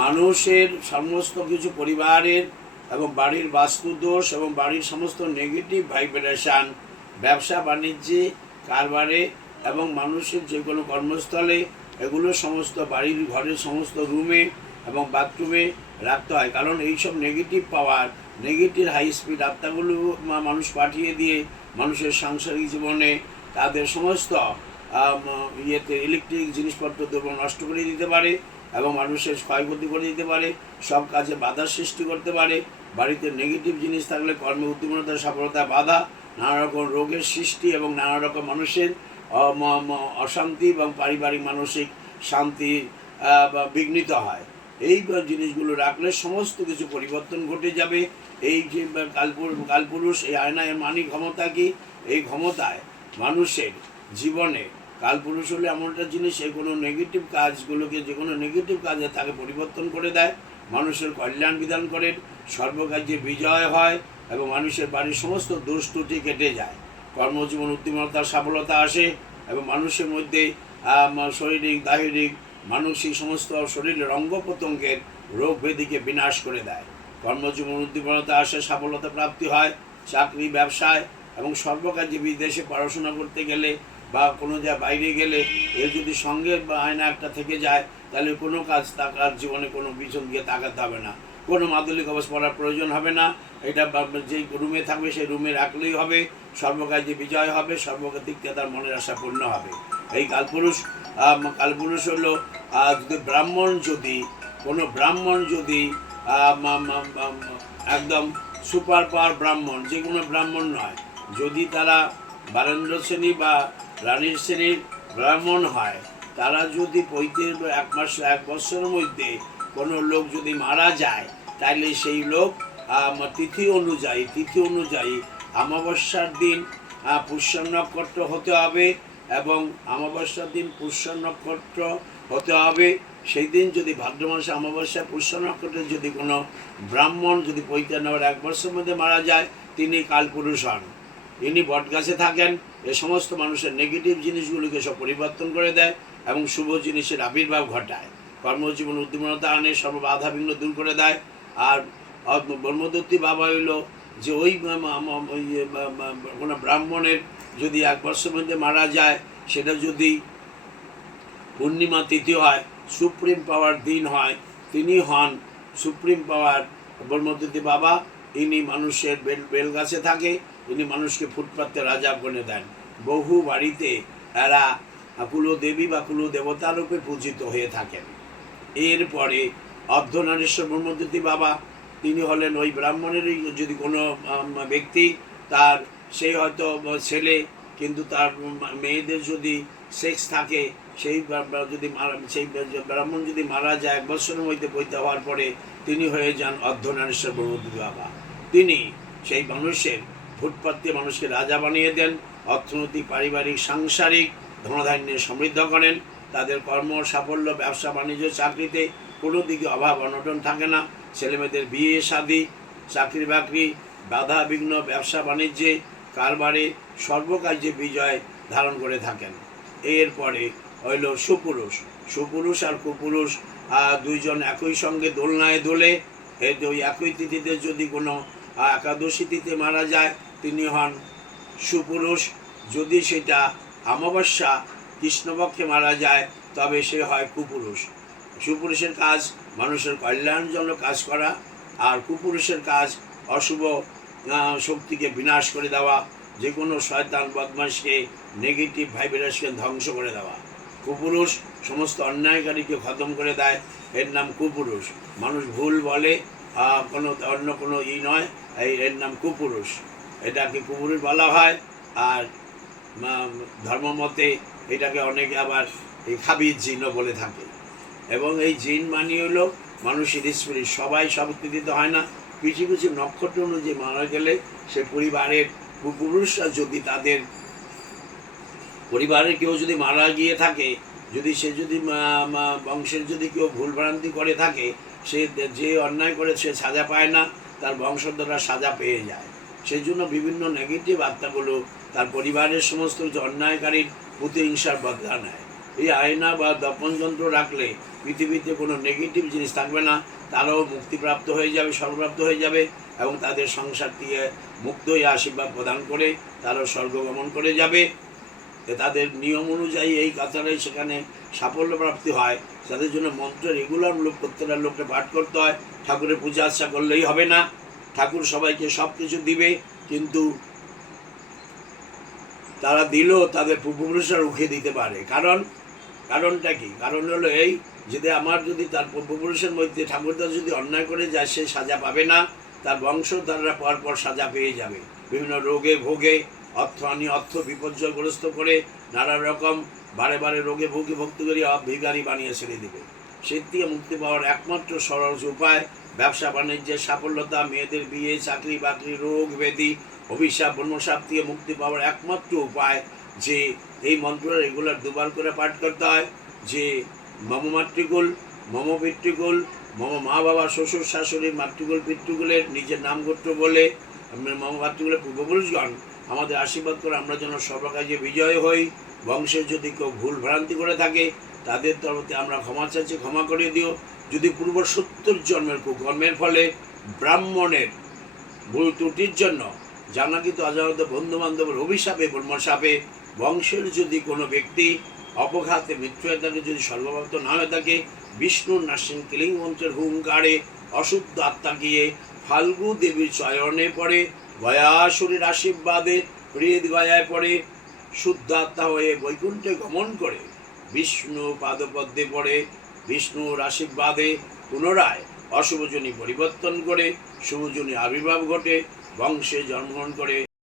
মানুষের সমস্ত কিছু পরিবারের এবং বাড়ির বাস্তুদোষ এবং বাড়ির সমস্ত নেগেটিভ ভাইব্রেশন ব্যবসা বাণিজ্যে কারবারে এবং মানুষের যে কোনো কর্মস্থলে এগুলো সমস্ত বাড়ির ঘরের সমস্ত রুমে এবং বাথরুমে রাখতে হয়। কারণ এইসব নেগেটিভ পাওয়ার নেগেটিভ হাই স্পিড আত্মাগুলো মানুষ পাঠিয়ে দিয়ে মানুষের সাংসারিক জীবনে তাদের সমস্ত ইলেকট্রিক জিনিসপত্র নষ্ট করে দিতে পারে এবং মানুষের ক্ষয়ক্ষতি করে দিতে পারে, সব কাজে বাধার সৃষ্টি করতে পারে। বাড়িতে নেগেটিভ জিনিস থাকলে কর্মে উদ্দীপনতা সফলতা বাধা, নানা রকম রোগের সৃষ্টি এবং নানা রকম মানুষের অশান্তি এবং পারিবারিক মানসিক শান্তি বিঘ্নিত হয়। এই জিনিসগুলো রাখলে সমস্ত কিছু পরিবর্তন ঘটে যাবে। এই যে কালপুরুষ, এই আয়নায় মানি ক্ষমতা কি? এই ক্ষমতায় মানুষের জীবনে কালপুরুষ হলে এমন একটা জিনিস, এই কোনো নেগেটিভ কাজগুলোকে যে কোনো নেগেটিভ কাজে তাকে পরিবর্তন করে দেয়, মানুষের কল্যাণ বিধান করেন, সর্বকার্যে বিজয় হয় এবং মানুষের বাড়ির সমস্ত দোষ ত্রুটি কেটে যায়, কর্মজীবন উদ্দীপনতা সফলতা আসে এবং মানুষের মধ্যে শারীরিক দাহিরিক মানসিক সমস্ত শরীরের অঙ্গ প্রত্যঙ্গের রোগ ব্যাধিকে বিনাশ করে দেয়। কর্মজীবন উদ্দীপনতা আসে, সফলতা প্রাপ্তি হয় চাকরি ব্যবসায় এবং সর্বকার্যে। বিদেশে পড়াশোনা করতে গেলে বা কোনো জায়গায় বাইরে গেলে এর যদি সঙ্গে আয়না একটা থেকে যায় তাহলে কোনো কাজ তাকার জীবনে কোনো পিছন দিয়ে তাকাতে হবে না, কোনো মাদুলি কবচ পড়ার প্রয়োজন হবে না। এটা যেই রুমে থাকবে সেই রুমে রাখলেই হবে, সর্বকার্যে বিজয় হবে, সর্বদিকে তার মনের আশা পূর্ণ হবে। এই কালপুরুষ হলো যদি কোনো ব্রাহ্মণ যদি একদম সুপার পাওয়ার ব্রাহ্মণ, যে কোনো ব্রাহ্মণ নয়, যদি তারা বারেন্দ্র শ্রেণী বা রানীর শ্রেণীর ব্রাহ্মণ হয়, তারা যদি এক বছরের মধ্যে কোনো লোক যদি মারা যায় তাহলে সেই লোক তিথি অনুযায়ী অমাবস্যার দিন পুষ্য নক্ষত্র হতে হবে এবং অমাবস্যার দিন পুষ্য নক্ষত্র হতে হবে। সেই দিন যদি ভাদ্র মাসে অমাবস্যা পুষ্য নক্ষত্রে যদি কোনো ব্রাহ্মণ যদি ১ বছরের মধ্যে মারা যায়, তিনি কালপুরুষ হন। ইনি বটগাছে থাকেন। এ সমস্ত মানুষের নেগেটিভ জিনিসগুলোকে সব পরিবর্তন করে দেয় এবং শুভ জিনিসের আবির্ভাব ঘটায়, কর্মজীবন উদ্দীপনতা আনে, সর্ব বাধা বিঘ্ন দূর করে দেয়। আর ব্রহ্মদত্তী বাবা হইল যে ওই কোনো ব্রাহ্মণের যদি ১ বছরের মধ্যে মারা যায়, সেটা যদি পূর্ণিমা তিথি হয়, সুপ্রিম পাওয়ার দিন হয়, তিনি হন সুপ্রিম পাওয়ার ব্রহ্মদত্তী বাবা। ইনি মানুষের বেলগাছে থাকে, ইনি মানুষকে ফুটপাতে রাজা বনে দেন। বহু বাড়িতে এরা কুলদেবী বা কুলদেবতা রূপে পূজিত হয়ে থাকেন। এরপরে অর্ধনারীশ্বর ব্রহ্মদত্তী বাবা, তিনি হলেন ওই ব্রাহ্মণেরই যদি কোনো ব্যক্তি, তার সেই হয়তো ছেলে, কিন্তু তার মেয়েদের যদি সেক্স থাকে, সেই ব্রাহ্মণ যদি মারা যায় ১ বছরের মধ্যে বইতে হওয়ার পরে, তিনি হয়ে যান অর্ধনারীশ্বর ব্রহ্মদত্তী বাবা। তিনি সেই মানুষের ফুটপাতে মানুষকে রাজা বানিয়ে দেন, অর্থনৈতিক পারিবারিক সাংসারিক ধনধান্যে সমৃদ্ধ করেন। তাদের কর্ম সাফল্য, ব্যবসা বাণিজ্য চাকরিতে কোনো দিকে অভাব অনটন থাকে না। ছেলেমেয়েদের বিয়ে শাদী, চাকরি বাকরি, বাধা বিঘ্ন, ব্যবসা বাণিজ্যে কারবারে সর্বকার্যে বিজয় ধারণ করে থাকেন। এরপরে হইল সুপুরুষ আর কুপুরুষ, দুইজন একই সঙ্গে দোলনায় দোলে। ওই একই তিথিতে যদি কোনো একাদশী তিথি মারা যায়, তিনি হন সুপুরুষ। যদি সেটা অমাবস্যা কৃষ্ণপক্ষে মারা যায়, তবে সে হয় কুপুরুষ। সুপুরুষের কাজ মানুষের কল্যাণজনক কাজ করা, আর কুপুরুষের কাজ অশুভ শক্তিকে বিনাশ করে দেওয়া, যে কোনো শয়তান বদমাশকে নেগেটিভ ভাইব্রেশনকে ধ্বংস করে দেওয়া। কুপুরুষ সমস্ত অন্যায়কারীকে খতম করে দেয়, এর নাম কুপুরুষ। মানুষ ভুল বলে, অন্য কোনো নয়, এর নাম কুপুরুষ। এটাকে কুপুরুষ বলা হয়। আর ধর্মমতে এটাকে অনেকে আবার এই খাবিজ জিনও বলে থাকে। এবং এই জিন মানি হলো মানুষের স্পিরিট। সবাই সব তিথিতে হয় না, কিছু কিছু নক্ষত্র অনুযায়ী মারা গেলে সে পরিবারের কুপুরুষরা যদি তাদের পরিবারের কেউ যদি মারা গিয়ে থাকে, সে যদি বংশের যদি কেউ ভুলভ্রান্তি করে থাকে, সে যে অন্যায় করে সে সাজা পায় না, তার বংশধররা সাজা পেয়ে যায়। সেই জন্য বিভিন্ন নেগেটিভ আত্মাগুলো তার পরিবারের সমস্ত অন্যায়কারীর প্রতিহিংসার বদলা নেয়। এই আয়না বা দপন যন্ত্র রাখলে পৃথিবীতে কোনো নেগেটিভ জিনিস থাকবে না, তারাও মুক্তিপ্রাপ্ত হয়ে যাবে, সর্বপ্রাপ্ত হয়ে যাবে এবং তাদের সংসার থেকে মুক্ত হয়ে আশীর্বাদ প্রদান করে তারাও স্বর্গগমন করে যাবে। তাদের নিয়ম অনুযায়ী এই কথাটাই সেখানে সাফল্য প্রাপ্তি হয়। তাদের জন্য মন্ত্র রেগুলার প্রত্যেকটা লোককে পাঠ করতে হয়। ঠাকুরের পূজা আর্চা করলেই হবে না, ঠাকুর সবাইকে সব কিছু দিবে, কিন্তু তারা দিলেও তাদের পূর্বপুরুষরা রুখে দিতে পারে। কারণটা কি? কারণ হলো এই, যদি আমার যদি তার পূর্বপুরুষের মধ্যে ঠাকুরদা যদি অন্যায় করে যায়, সে সাজা পাবে না, তার বংশধররা পরপর সাজা পেয়ে যাবে। বিভিন্ন রোগে ভোগে অর্থ বিপর্যয়গ্রস্ত করে নানা রকম বারে বারে রোগে ভোগে ভক্তি করিয়া ভিখারি বানিয়ে ছেড়ে দেবে। সে থেকে মুক্তি পাওয়ার একমাত্র সরল উপায় ব্যবসা বাণিজ্যের সাফল্যতা, মেয়েদের বিয়ে, চাকরি বাকরি, রোগ ব্যাধি, অভিশাপ ব্রহ্মশাপ থেকে মুক্তি পাওয়ার একমাত্র উপায় যে এই মন্ত্র রেগুলার দুবার করে পাঠ করতে হয়। যে মম মাতৃকুল, মম পিতৃকুল, মম মা বাবা শ্বশুর শাশুড়ি, মাতৃকুল পিতৃকুলের নিজের নাম গোত্র বলে মম মাতৃকুলের পূর্বপুরুষগণ আমাদের আশীর্বাদ করে আমরা যেন সর্বকাজে বিজয় হই। বংশের যদি কেউ ভুল ভ্রান্তি করে থাকে তাদের তরফে আমরা ক্ষমা চাচ্ছি, ক্ষমা করে দিও। যদি পূর্ব 70 জন্মের কুকর্মের ফলে ব্রাহ্মণের ভুল ত্রুটির জন্য জানাকৃত অজানত বন্ধু বান্ধবের অভিশাপে ব্রহ্মশাপে বংশের যদি কোনো ব্যক্তি অপঘাতে মৃত্যু হয়ে থাকে, যদি সর্বভক্ত না হয়ে থাকে, বিষ্ণুর নাসিং কিলিং মন্ত্রের হুঙ্কারে অশুদ্ধ আত্মা গিয়ে ফাল্গু দেবীর চয়নে পড়ে, গয়াসুরীর আশীর্বাদে হৃদ গয়ায় পড়ে শুদ্ধ আত্মা হয়ে বৈকুণ্ঠে গমন করে বিষ্ণু পাদপদ্মে পড়ে বিষ্ণুর আশীর্বাদে পুনরায় অশুভজনী পরিবর্তন করে শুভজনী আবির্ভাব ঘটে, বংশে জন্মগ্রহণ করে